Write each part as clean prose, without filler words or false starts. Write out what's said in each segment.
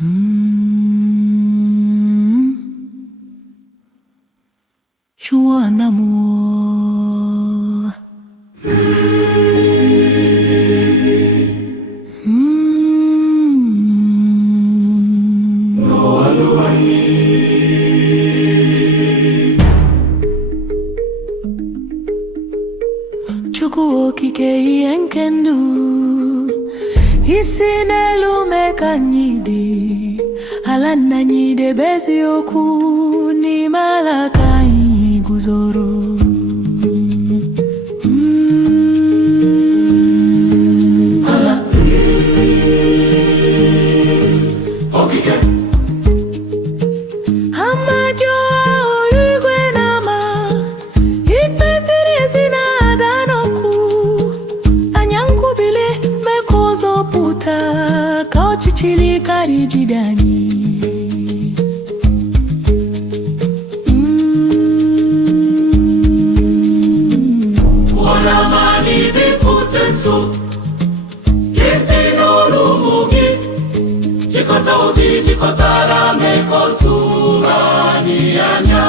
Joie d'amour. Chuku okike yenkendu isinelu mekanyidi alana nyide bezi yoku ni malaka iguzoro. Chichili kari jidani. Wana mani biputenso Kinti no lumugi Chikota odi chikotara mekotura ni anya.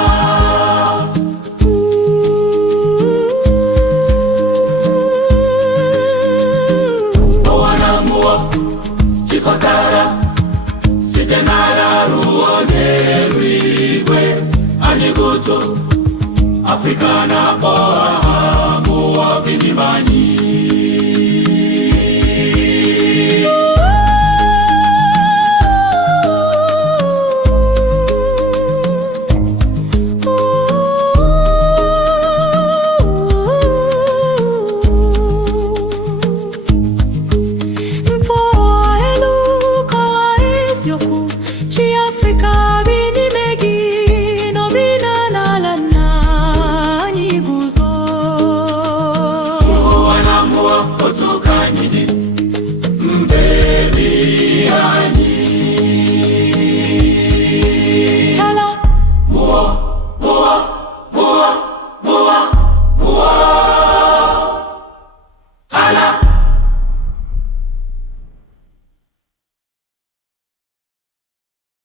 Wana mua Chikotara Sitenara ruone ruigwe Aniguto Afrikana boa mua binimani.